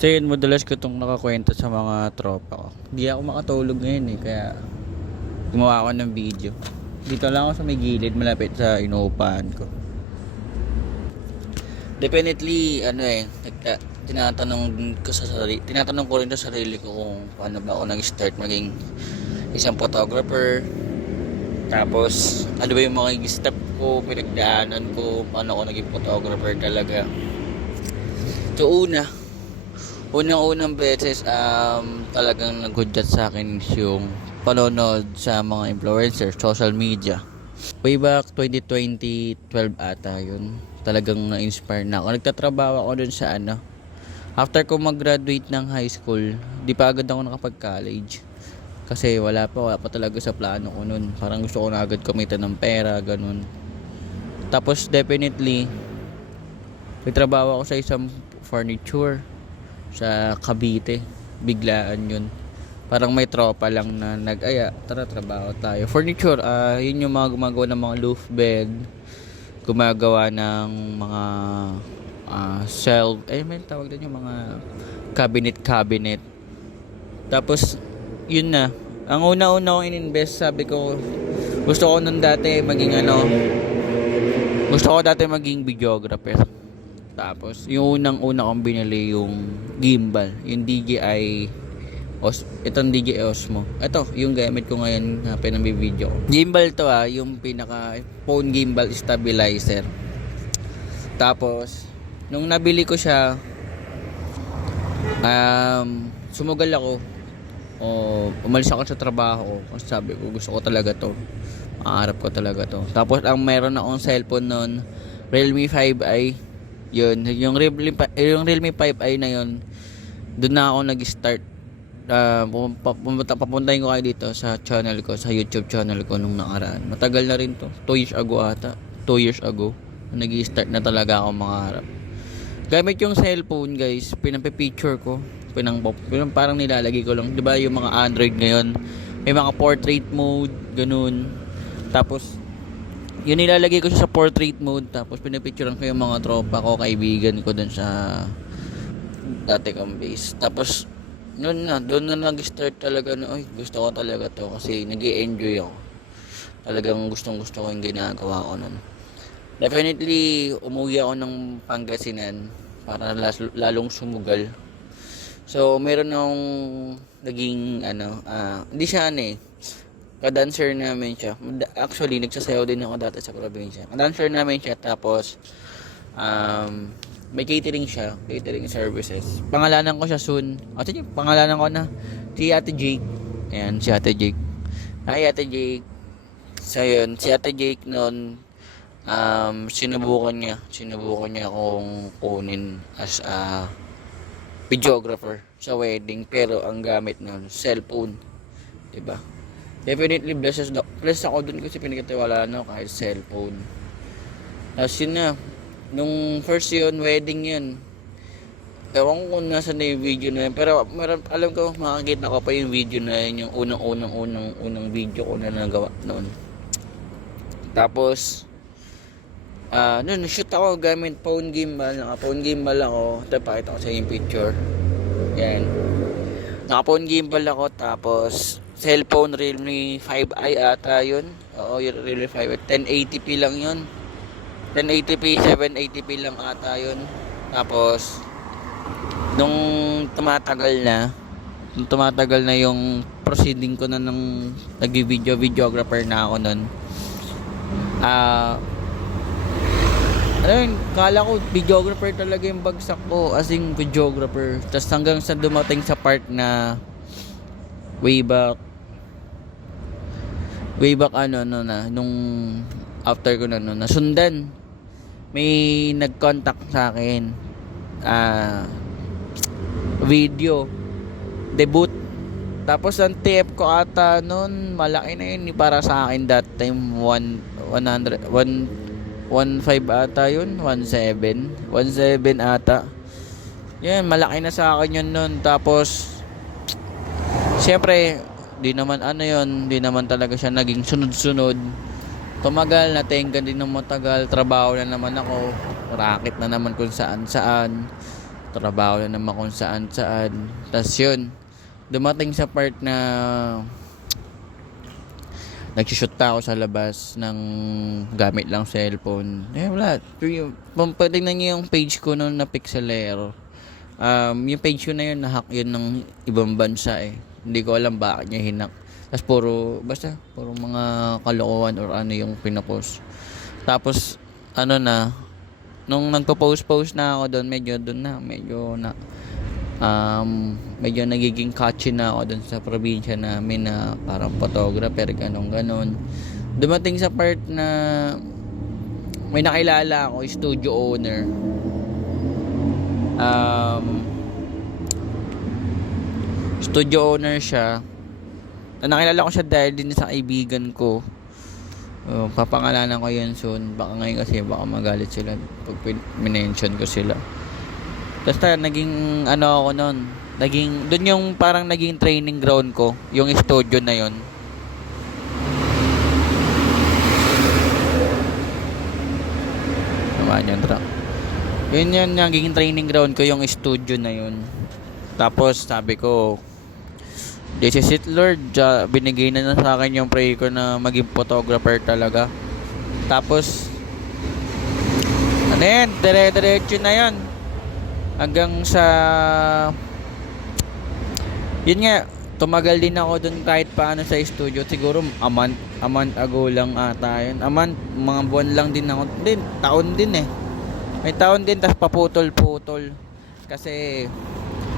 So yun, madalas ko itong nakakwento sa mga tropa ko. Hindi ako makatulog ngayon kaya gumawa ako ng video. Dito lang ako sa may gilid, malapit sa inuupahan ko. Definitely, tinatanong ko rin sa sarili ko kung paano ba ako nag-start maging isang photographer. Tapos, ano ba yung mga step ko, pinagdaanan ko, paano ako naging photographer talaga. So, unang beses, talagang naghudyat sa akin yung panonood sa mga influencers, social media. Way back 2020, 12 ata yun. Talagang na-inspire na ako. Nagtatrabaho ako dun sa after ko mag-graduate ng high school, di pa agad ako nakapag-college. Kasi wala pa talaga sa plano ko nun. Parang gusto ko na agad kumita ng pera, ganun. Tapos definitely, nagtrabaho ako sa isang furniture sa Cavite. Biglaan yun. Parang may tropa lang na nag-aya, tara trabaho tayo. Furniture, yun yung mga gumagawa ng mga loaf bed, gumagawa ng mga shelf, may tawag din yung mga cabinet. Tapos, yun na. Ang una-una kong in-invest, sabi ko, gusto ko dati maging videographer. Tapos, yung unang-una kong binili yung gimbal, yung DJI itong DJI Osmo. Ito, yung gamit ko ngayon na pinambi-video ko. Gimbal to yung pinaka phone gimbal stabilizer. Tapos, nung nabili ko siya, sumugal ako. Umalis ako sa trabaho ko. Sabi ko, gusto ko talaga to. Pangarap ko talaga to. Tapos, ang meron akong cellphone nun, Realme 5i. Yun, yung Realme 5i na yun, doon na ako nag-start. Papuntahin ko kayo dito sa channel ko, sa YouTube channel ko nung nakaraan. Matagal na rin to, 2 years ago ata. 2 years ago, nag-i-start na talaga ako mangarap. Gamit yung cellphone guys, pinampi-picture ko. Parang nilalagay ko lang. Diba yung mga Android ngayon, may mga portrait mode, ganun. Tapos, yun nilalagay ko siya sa portrait mode. Tapos pinapicturean ko yung mga tropa ko, kaibigan ko dun sa dati kong base. Tapos, doon na nag-start talaga na, gusto ko talaga to kasi nag-i-enjoy ako. Talagang gustong-gusto ko yung ginagawa ko nun. Definitely, umuwi ako ng Pangasinan para lalong sumugal. So, meron akong naging, hindi siya ka-dancer namin siya. Actually, nagsasayaw din ako dati sa probinsya. Ka-dancer namin siya, tapos, may catering siya, catering services. Pangalanan ko siya soon. Pangalanan ko na si Ate Jake. Ayan, si Ate Jake. Hi Ate Jake. So yun, si Ate Jake noon, sinubukan niya akong kunin as a videographer sa wedding, pero ang gamit noon cellphone, 'di ba? Definitely blessed ako dun kasi pinagkatiwalaan ako kahit cellphone. Tapos yun na, nung first yun, wedding yun. Ewan ko kung nasa na yung video na yun. Pero alam ko, makakita ko pa yung video na yun. Yung unang video ko na nagawa noon. Tapos, shoot ako gamit phone gimbal. Naka-phone gimbal ako. Ito, pakita ko sa yung picture. Yan. Naka-phone gimbal ako. Tapos, cellphone Realme 5i ata yun. Oo, yung Realme 5i. 1080p lang yun. 1080p, 780p lang ata yun. Tapos, nung tumatagal na yung proceeding ko na nung videographer na ako nun, kala ko videographer talaga yung bagsak ko, as in videographer. Tapos hanggang sa dumating sa part na way back nung after ko na nasundan, may nag-contact sa akin, video debut. Tapos ang TF ko ata noon, malaki na yun para sa akin that time. 115 ata yun, 17 ata. Yan, malaki na sa akin yun noon. Tapos syempre, di naman talaga siya naging sunod-sunod. Tumagal, natinggan din ng matagal, trabaho na naman ako, racket na naman kung saan. trabaho na naman kung saan saan. Tas yun, dumating sa part na nagsushoot pa ako sa labas ng gamit lang cellphone. Wala. Tingnan niyo yung page ko noon na Pixelero. Yung page ko na yun, nahack yun ng ibang bansa eh. Hindi ko alam bakit niya hinak. Tapos puro mga kalokohan or ano yung pinapost. Tapos, nung nagpo-post na ako doon, medyo nagiging catchy na ako doon sa probinsya namin na parang photographer, ganon. Dumating sa part na may nakilala ako, studio owner. Studio owner siya. Nakilala ko siya dahil din sa kaibigan ko. Papangalanan ko yun soon. Baka ngayon kasi baka magalit sila pag minention ko sila. Basta naging ako noon. Doon yung parang naging training ground ko, yung studio na yon. Naman yung truck. Yun naging training ground ko, yung studio na yun. Tapos sabi ko, this is it, Lord. Binigay na sa akin yung prayer ko na maging photographer talaga. Tapos dire-diretso na yan. Hanggang sa yun nga, tumagal din ako dun kahit paano sa studio. Siguro a month ago lang ata yun. Mga buwan lang din ako. Taon din eh. May taon din, tas paputol-putol. Kasi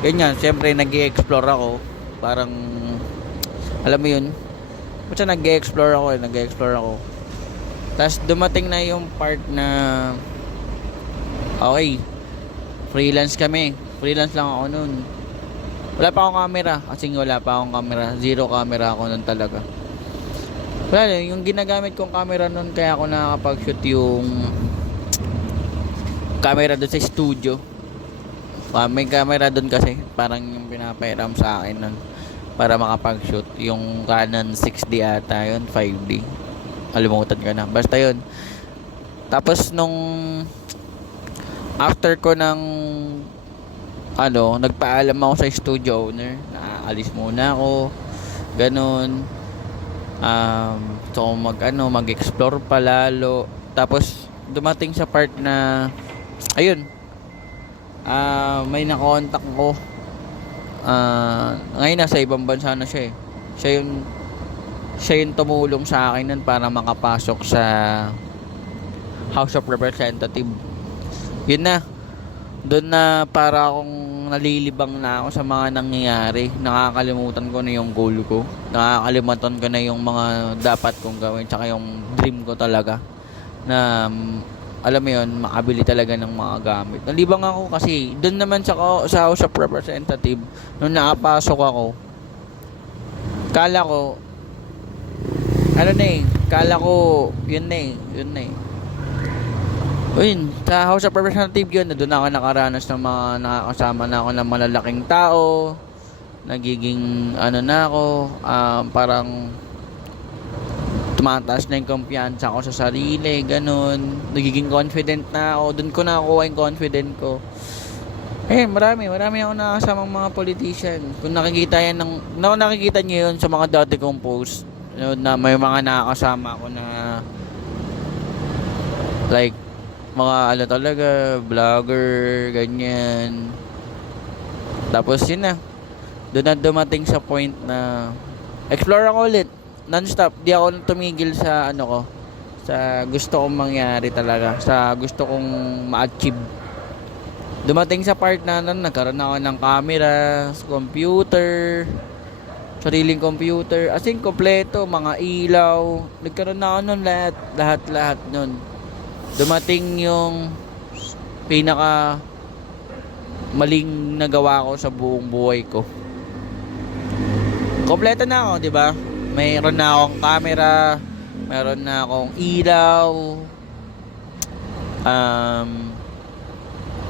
yun nga, siyempre nag-i-explore ako. Parang alam mo yun, basta nag-i-explore ako. Tas dumating na yung part na okay, freelance lang ako nun. Wala pa akong camera. Zero camera ako nun talaga. Wala, yung ginagamit kong camera nun, kaya ako nakakapag-shoot yung camera doon sa studio. May camera doon kasi, parang yung pinapairam sa akin nun para makapag-shoot. Yung Canon 6D ata yun, 5D. Kalimutan ko na. Basta yun. Tapos nung after ko ng nagpaalam ako sa studio owner, aalis muna ako, ganun. So mag-explore pa lalo. Tapos dumating sa part na ayun, may na-contact ko. Ngayon nasa ibang bansa na siya eh. Siya yung tumulong sa akin nun para makapasok sa House of Representative. Yun na, doon na para akong nalilibang na ako sa mga nangyayari. Nakakalimutan ko na yung goal ko. Nakakalimutan ko na yung mga dapat kong gawin. Tsaka yung dream ko talaga. Na alam mo yun, makabili talaga ng mga gamit. Nalibang ako kasi doon naman sa House of Representative, nung nakapasok ako, kala ko yun na eh. Ayun, sa House of Representative yun, doon ako nakaranas ng mga nakakasama na ako ng malalaking tao. Nagiging parang tumataas na yung kumpiyansa ko sa sarili, ganun. Nagiging confident na ako. Doon ko nakakuha yung confident ko. Marami ako nakasamang mga politician. Kung nakikita niyo yun sa mga dati kong post, na may mga nakakasama ko na like mga talaga, vlogger, ganyan. Tapos yun na. Doon na dumating sa point na explore ako ulit. Non-stop. Di ako tumigil sa sa gusto kong mangyari talaga. Sa gusto kong ma-achieve. Dumating sa part na nagkaroon ako ng camera, computer, sariling computer. As in, kompleto, mga ilaw. Nagkaroon na ako nun lahat nun. Dumating yung pinaka maling nagawa ko sa buong buhay ko. Kompleto na ako, di ba? Mayroon na akong camera, mayroon na akong ilaw,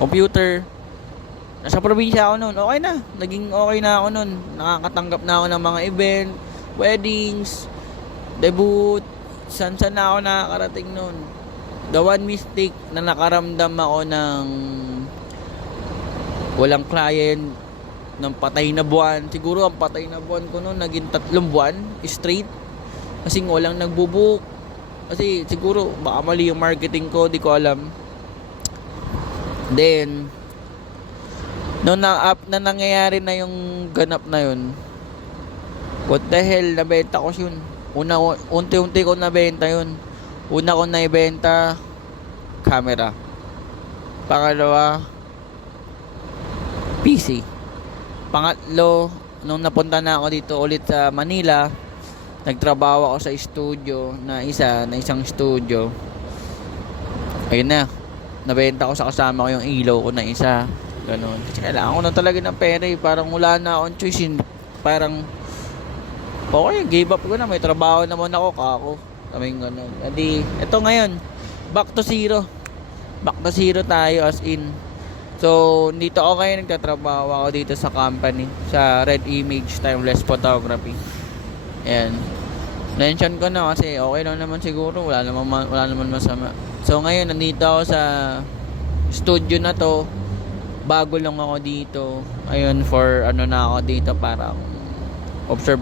computer. Nasa probinsya ako noon. Okay na. Naging okay na ako noon. Nakakatanggap na ako ng mga event, weddings, debut. Saan na ako nakakarating noon. The one mistake na nakaramdam ako ng walang client ng patay na buwan. Siguro ang patay na buwan ko noon naging 3 buwan straight kasi walang nagbubook. Kasi siguro baka mali yung marketing ko, di ko alam. Then nung na nangyayari na yung ganap na yun, what the hell, nabenta ko yun. Unti-unti ko nabenta yun. Una ko naibenta camera, pangalawa PC, pangatlo nung napunta na ako dito ulit sa Manila, nagtrabaho ako sa studio na isang studio. Ayun na, nabenta ko sa kasama ko yung ilaw ko na isa, ganun. Kasi kailangan ko na talaga ng pera eh. Parang wala na akong choice. Parang okay, give up ko na, may trabaho naman ako, kako kaming ganun. Adi, eto ngayon, back to zero tayo, as in. So dito ako ngayon nagtatrabaho ako dito sa company, sa Red Image Timeless Photography. Ayan, mention ko na kasi okay lang naman siguro, wala naman masama. So ngayon nandito ako sa studio na to, bago lang ako dito. Ayun, for ano na ako dito, parang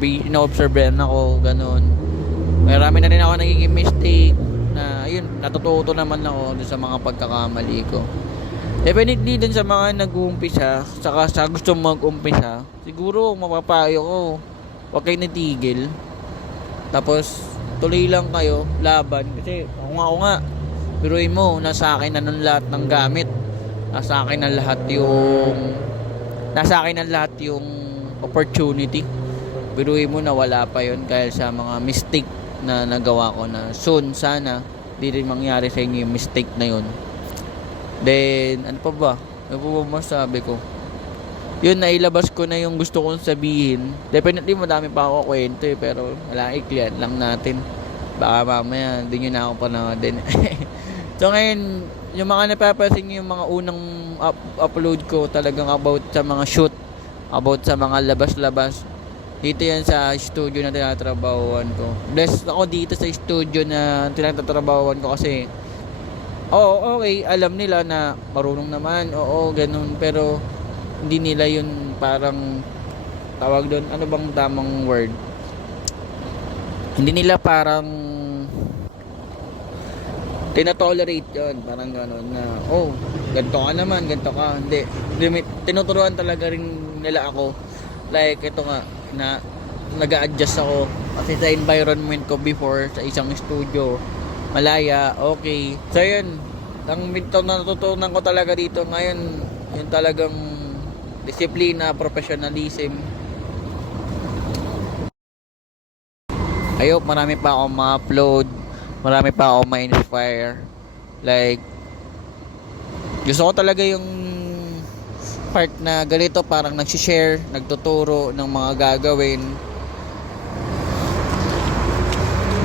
ino-observean ako, ganun. Marami na rin ako nagiging mistake na ayun, natututo naman ako dun sa mga pagkakamali ko. Definitely dun sa mga nag-uumpisa, saka sa gusto mag-umpisa, siguro mapapayo ko, huwag kayo natigil. Tapos tuloy lang kayo, laban. Kasi ako nga, biruin mo, nasa akin na nun lahat ng gamit. Nasa akin na lahat yung opportunity. Biruin mo na wala pa yun dahil sa mga mistake na nagawa ko, na soon sana di rin mangyari sa inyo yung mistake na yun. Then ano pa ba masabi ko? Yun, nailabas ko na yung gusto kong sabihin. Definitely madami pa ako kwento eh, pero wala, iklian lang natin. Baka mamaya hindi nyo na ako panoodin. So ngayon, yung mga napapansin nyo, yung mga unang upload ko talagang about sa mga shoot, about sa mga labas-labas. Dito yan sa studio na tinatrabahuan ko. Blessed ako dito sa studio na tinatrabahuan ko kasi okay, alam nila na marunong naman, ganun, pero hindi nila yun parang tawag doon, ano bang tamang word? Hindi nila parang tinatolerate yun, parang gano'n na, ganito ka naman, ganito ka. Hindi, tinuturuan talaga rin nila ako. Like, ito nga, na nag-a-adjust ako. Kasi sa environment ko before, sa isang studio, malaya, okay. So yun, ang natutunan ko talaga dito ngayon, yung talagang disiplina, professionalism. I hope marami pa akong ma-upload, marami pa akong ma-inspire. Like, gusto ko talaga yung part na ganito, parang nagsishare, nagtuturo ng mga gagawin.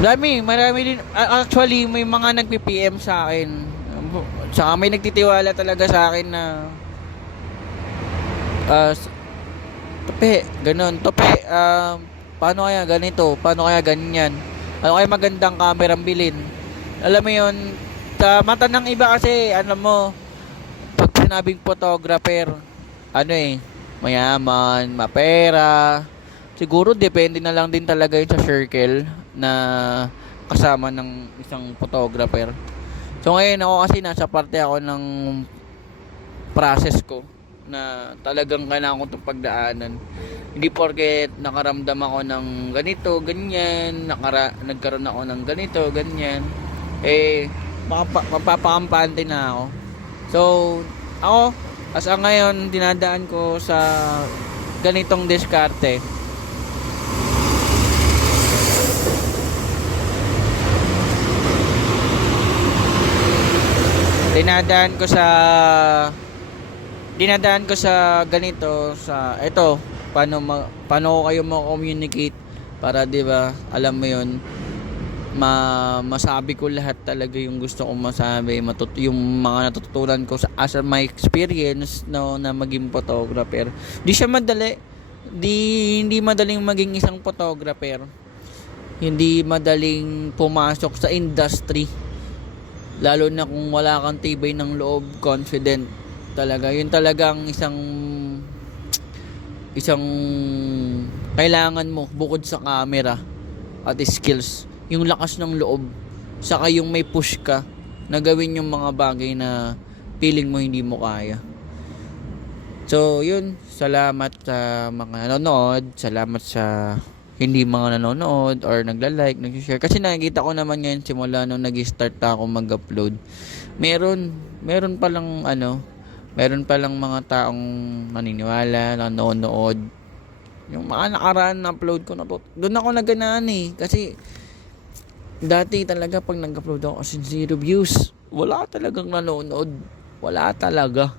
Marami din. Actually, may mga nagpi-PM sa akin. Saka may nagtitiwala talaga sa akin na Tope, paano kaya ganito? Paano kaya ganyan? Ano kaya magandang camera ang bilhin? Alam mo yun, sa mata ng iba kasi, pag sinabing photographer, mayaman, mapera. Siguro depende na lang din talaga yun sa circle na kasama ng isang photographer. So ngayon ako kasi nasa parte ako ng process ko na talagang kailangan ko itong pagdaanan. Hindi porket nakaramdam ako ng ganito, ganyan, nagkaroon ako ng ganito, ganyan, mapapakampante na ako. So ako, as ngayon, dinadaan ko sa ganitong diskarte. Dinadaan ko sa ganito, sa ito, paano kayo mo-communicate para, 'di ba, alam mo 'yon, masabi ko lahat talaga yung gusto kong masabi, yung mga natutunan ko as my experience na maging photographer. Hindi madaling maging isang photographer. Hindi madaling pumasok sa industry, lalo na kung wala kang tibay ng loob, confident. talaga. Yun talagang isang kailangan mo bukod sa camera at skills, yung lakas ng loob, saka yung may push ka na gawin yung mga bagay na feeling mo hindi mo kaya. So yun, salamat sa mga nanonood, salamat sa hindi mga nanonood or nagla-like, nag-share. Kasi nakikita ko naman ngayon simula nung nag-start ako mag-upload, meron palang mga taong naniniwala, nanonood. Yung mga nakaraan na upload ko na to, doon ako naganaan eh. Kasi dati talaga pag nag-upload ako kasi 0 views, wala talagang nanonood. Wala talaga.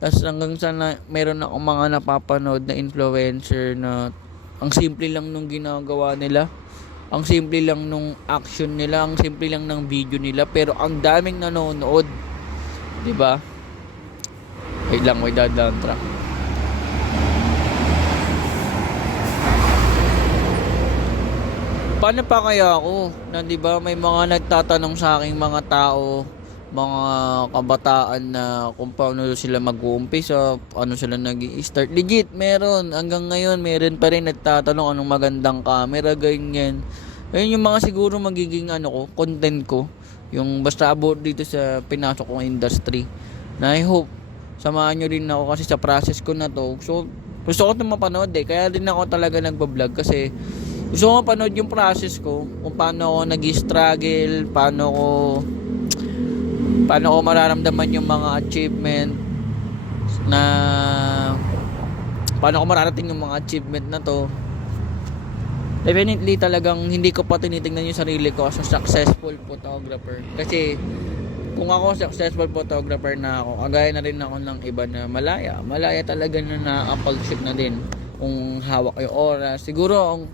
Tapos hanggang sana meron akong mga napapanood na influencer na ang simple lang nung ginagawa nila. Ang simple lang nung action nila, ang simple lang ng video nila, pero ang daming nanonood. 'Di ba? Wait lang, may dadaan truck. Paano pa kaya ako? Na 'di ba may mga nagtatanong sa aking mga tao, mga kabataan na kung paano sila mag-uumpisa, ano sila nag-i-start. Legit, meron. Hanggang ngayon, meron pa rin nagtatanong anong magandang camera, ganyan. Ayun yung mga siguro magiging content ko. Yung basta about dito sa pinasok kong industry. Na I hope, samahan nyo rin ako kasi sa process ko na to. So, gusto ko itong mapanood eh. Kaya din ako talaga nagbablog kasi gusto ko mapanood yung process ko. Kung paano ako nag-struggle, paano ko mararamdaman yung mga achievement na paano ko mararating yung mga achievement na to. Definitely talagang hindi ko pa tinitingnan yung sarili ko as a successful photographer. Kasi kung ako successful photographer na ako, kagaya na rin ako ng iba na malaya talaga na nakakapag-shoot na din kung hawak yung oras. Siguro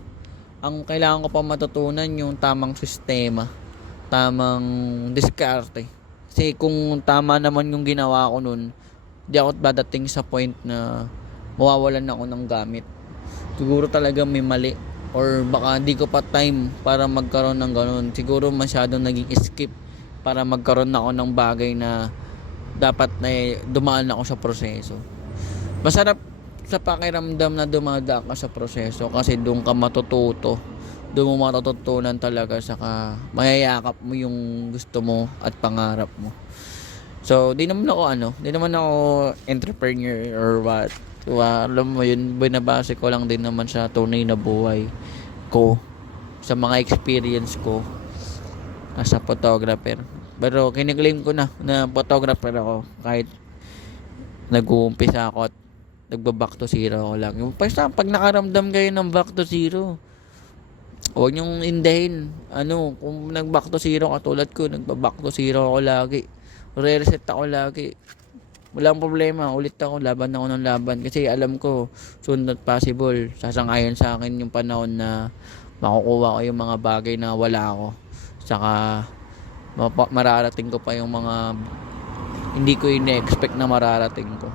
ang kailangan ko pa matutunan yung tamang sistema, tamang diskarte. Kasi kung tama naman yung ginawa ko nun, di ako dadating sa point na mawawalan ako ng gamit. Siguro talaga may mali or baka di ko pa time para magkaroon ng ganun. Siguro masyadong naging skip para magkaroon ako ng bagay na dapat na dumaan ako sa proseso. Masarap sa pakiramdam na dumadaan ka sa proseso kasi doon ka matututo, doon mo matututunan talaga, saka mayayakap mo yung gusto mo at pangarap mo. So di naman ako entrepreneur or what. So, alam mo yun, binabase ko lang din naman sa tunay na buhay ko, sa mga experience ko as a photographer. Pero kiniklaim ko na photographer ako kahit nag-uumpisa ako at nagba-back to zero ako lang. Yung basta pag nakaramdam kayo ng back to zero, huwag niyong indahin. Kung nag-back to zero katulad ko, nagba-back to zero ako lagi. Re-reset ako lagi. Walang problema, ulit ako, laban ng laban. Kasi alam ko, soon not possible, sasangayon sa akin yung panahon na makukuha ko yung mga bagay na wala ako. Saka mararating ko pa yung mga hindi ko ine-expect na mararating ko.